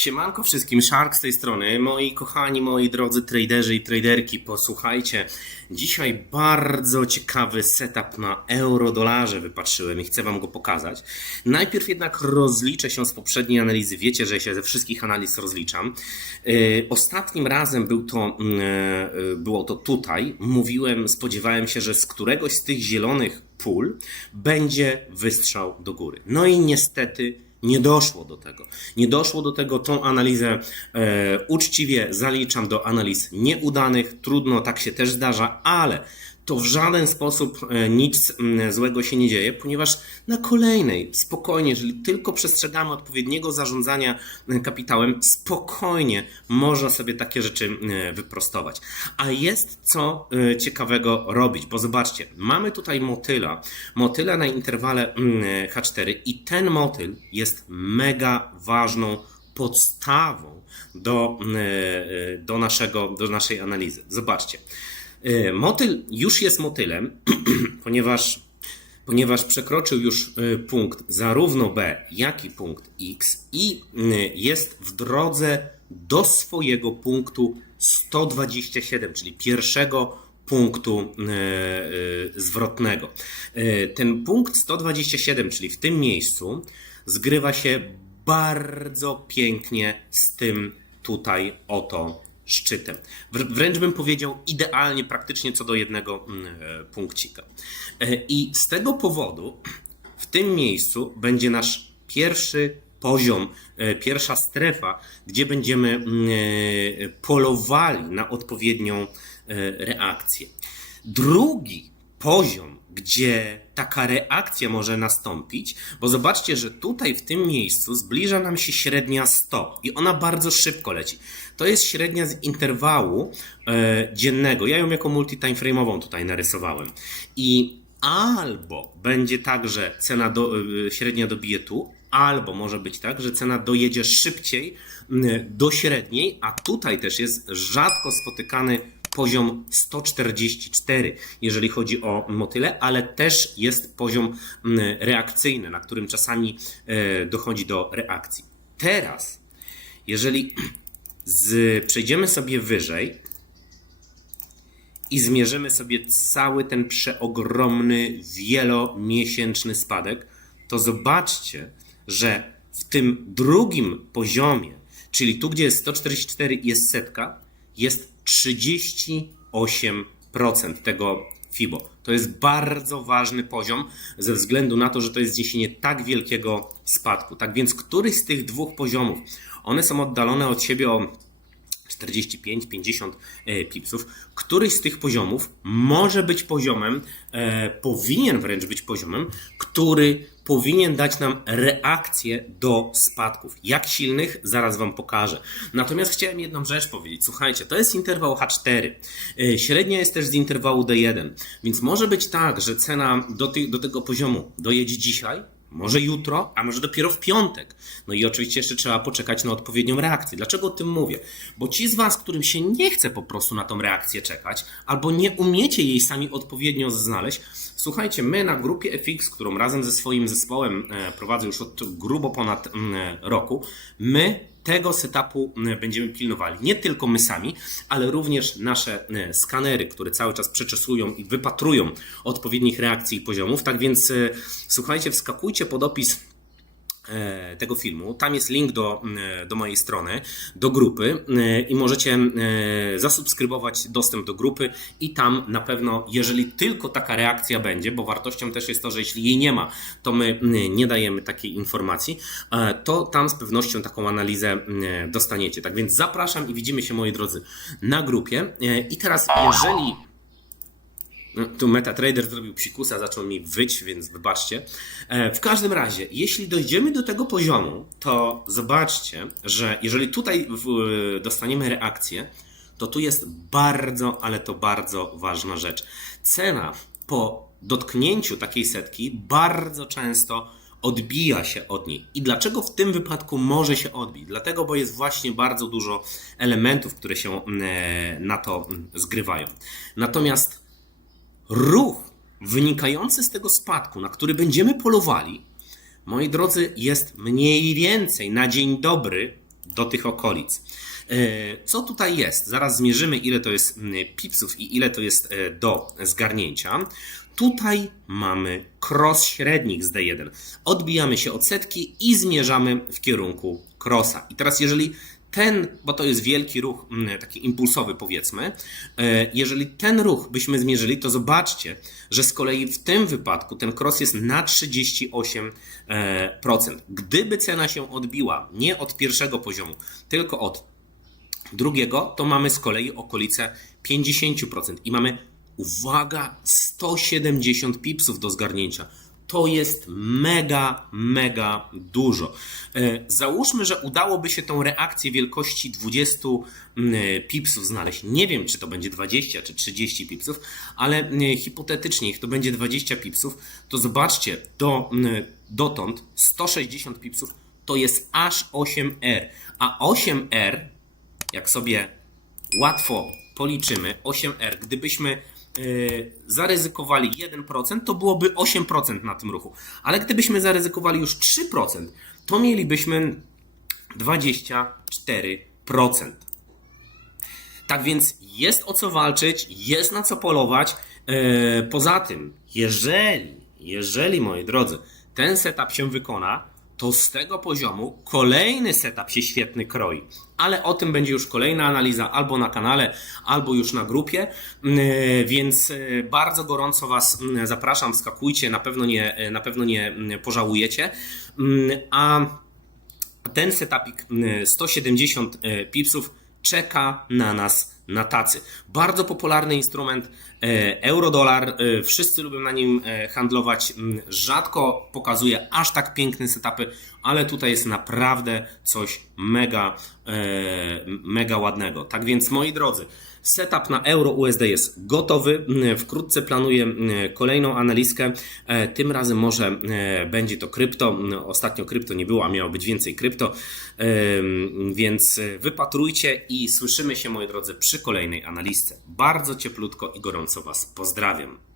Siemanko wszystkim, Shark z tej strony. Moi kochani, moi drodzy traderzy i traderki, posłuchajcie. Dzisiaj bardzo ciekawy setup na euro-dolarze wypatrzyłem i chcę Wam go pokazać. Najpierw jednak rozliczę się z poprzedniej analizy. Wiecie, że się ze wszystkich analiz rozliczam. Yy, Ostatnim razem był to, yy, było to tutaj. Mówiłem, spodziewałem się, że z któregoś z tych zielonych pól będzie wystrzał do góry. No i niestety nie doszło do tego. Nie doszło do tego. Tą analizę e, uczciwie zaliczam do analiz nieudanych. Trudno, tak się też zdarza, ale to w żaden sposób e, nic złego się nie dzieje, ponieważ na kolejnej, spokojnie, jeżeli tylko przestrzegamy odpowiedniego zarządzania e, kapitałem, spokojnie można sobie takie rzeczy wyprostować. A jest co e, ciekawego robić, bo zobaczcie, mamy tutaj motyla, motyla na interwale mm, H4 i ten motyl jest mega ważną podstawą do, do, naszego, do naszej analizy. Zobaczcie. E, Motyl już jest motylem, ponieważ, ponieważ przekroczył już e, punkt zarówno B, jak i punkt X i e, jest w drodze do swojego punktu 127, czyli pierwszego punktu zwrotnego. Ten punkt 127, czyli w tym miejscu, zgrywa się bardzo pięknie z tym tutaj oto szczytem. Wr- Wręcz bym powiedział idealnie, praktycznie co do jednego mm, e, punkcika. E, I z tego powodu w tym miejscu będzie nasz pierwszy poziom, e, pierwsza strefa, gdzie będziemy mm, polowali na odpowiednią reakcję. Drugi poziom, gdzie taka reakcja może nastąpić, bo zobaczcie, że tutaj w tym miejscu zbliża nam się średnia 100 i ona bardzo szybko leci. To jest średnia z interwału e, dziennego. Ja ją jako multi-time frame'ową tutaj narysowałem. I albo będzie tak, że cena do, e, średnia dobije tu, albo może być tak, że cena dojedzie szybciej do średniej, a tutaj też jest rzadko spotykany poziom 144, jeżeli chodzi o motyle, ale też jest poziom mm, reakcyjny, na którym czasami e, dochodzi do reakcji. Teraz, jeżeli z, przejdziemy sobie wyżej i zmierzymy sobie cały ten przeogromny, wielomiesięczny spadek, to zobaczcie, że w tym drugim poziomie, czyli tu, gdzie jest 144 i jest setka, jest 38% tego FIBO. To jest bardzo ważny poziom ze względu na to, że to jest zniesienie tak wielkiego spadku. Tak więc któryś z tych dwóch poziomów, one są oddalone od siebie o 45-50 e, pipsów. Któryś z tych poziomów może być poziomem, e, powinien wręcz być poziomem, który powinien dać nam reakcję do spadków. Jak silnych, zaraz Wam pokażę. Natomiast chciałem jedną rzecz powiedzieć. Słuchajcie, to jest interwał H4. E, Średnia jest też z interwału D1, więc może być tak, że cena do, ty, do tego poziomu dojedzie dzisiaj, może jutro, a może dopiero w piątek. No i oczywiście jeszcze trzeba poczekać na odpowiednią reakcję. Dlaczego o tym mówię? Bo ci z Was, którym się nie chce po prostu na tą reakcję czekać, albo nie umiecie jej sami odpowiednio znaleźć, słuchajcie, my na grupie FX, którą razem ze swoim zespołem e, prowadzę już od grubo ponad mm, roku, my tego setupu będziemy pilnowali. Nie tylko my sami, ale również nasze skanery, które cały czas przeczesują i wypatrują odpowiednich reakcji i poziomów. Tak więc e, słuchajcie, wskakujcie pod opis tego filmu. Tam jest link do, e, do mojej strony, do grupy e, i możecie e, zasubskrybować dostęp do grupy i tam na pewno, jeżeli tylko taka reakcja będzie, bo wartością też jest to, że jeśli jej nie ma, to my nie dajemy takiej informacji, e, to tam z pewnością taką analizę dostaniecie. Tak więc zapraszam i widzimy się, moi drodzy, na grupie. E, I teraz, jeżeli no, Tu MetaTrader zrobił psikusa, zaczął mi wyć, więc wybaczcie. E, W każdym razie, jeśli dojdziemy do tego poziomu, to zobaczcie, że jeżeli tutaj w- dostaniemy reakcję, to tu jest bardzo, ale to bardzo ważna rzecz. Cena po dotknięciu takiej setki bardzo często odbija się od niej. I dlaczego w tym wypadku może się odbić? Dlatego, bo jest właśnie bardzo dużo elementów, które się mm, e, na to mm, zgrywają. Natomiast ruch wynikający z tego spadku, na który będziemy polowali, moi drodzy, jest mniej więcej na dzień dobry do tych okolic. E, Co tutaj jest? Zaraz zmierzymy, ile to jest mm, pipsów i ile to jest e, do zgarnięcia. Tutaj mamy cross średnik z D1. Odbijamy się od setki i zmierzamy w kierunku crossa. I teraz jeżeli ten, bo to jest wielki ruch, mm, taki impulsowy powiedzmy, e, jeżeli ten ruch byśmy zmierzyli, to zobaczcie, że z kolei w tym wypadku ten cross jest na 38%. e. Gdyby cena się odbiła nie od pierwszego poziomu, tylko od drugiego, to mamy z kolei okolice 50% i mamy, uwaga, 170 pipsów do zgarnięcia. To jest mega, mega dużo. E, Załóżmy, że udałoby się tą reakcję wielkości 20 mm, pipsów znaleźć. Nie wiem, czy to będzie 20 czy 30 pipsów, ale mm, hipotetycznie, jak to będzie 20 pipsów, to zobaczcie, do, mm, dotąd 160 pipsów to jest aż 8R. A 8R jak sobie łatwo policzymy, 8R, gdybyśmy zaryzykowali 1%, to byłoby 8% na tym ruchu. Ale gdybyśmy zaryzykowali już 3%, to mielibyśmy 24%. Tak więc jest o co walczyć, jest na co polować. Yy, Poza tym, jeżeli, jeżeli moi drodzy, ten setup się wykona, to z tego poziomu kolejny setup się świetny kroi. Ale o tym będzie już kolejna analiza albo na kanale, albo już na grupie. Yy, Więc yy, bardzo gorąco Was yy, zapraszam, wskakujcie, na pewno nie, yy, na pewno nie yy, pożałujecie. A ten setupik y, 170 y, pipsów czeka na nas na tacy. Bardzo popularny instrument e, euro-dolar. e, Wszyscy lubią na nim e, handlować. Rzadko pokazuje aż tak piękne setupy, ale tutaj jest naprawdę coś mega, mega ładnego. Tak więc moi drodzy, Setup na euro USD jest gotowy. Mm, Wkrótce planuję mm, kolejną analizkę. E, Tym razem może e, będzie to krypto. Mm, Ostatnio krypto nie było, a miało być więcej krypto. Więc e, wypatrujcie i słyszymy się, moi drodzy, przy kolejnej analizce. Bardzo cieplutko i gorąco Was pozdrawiam.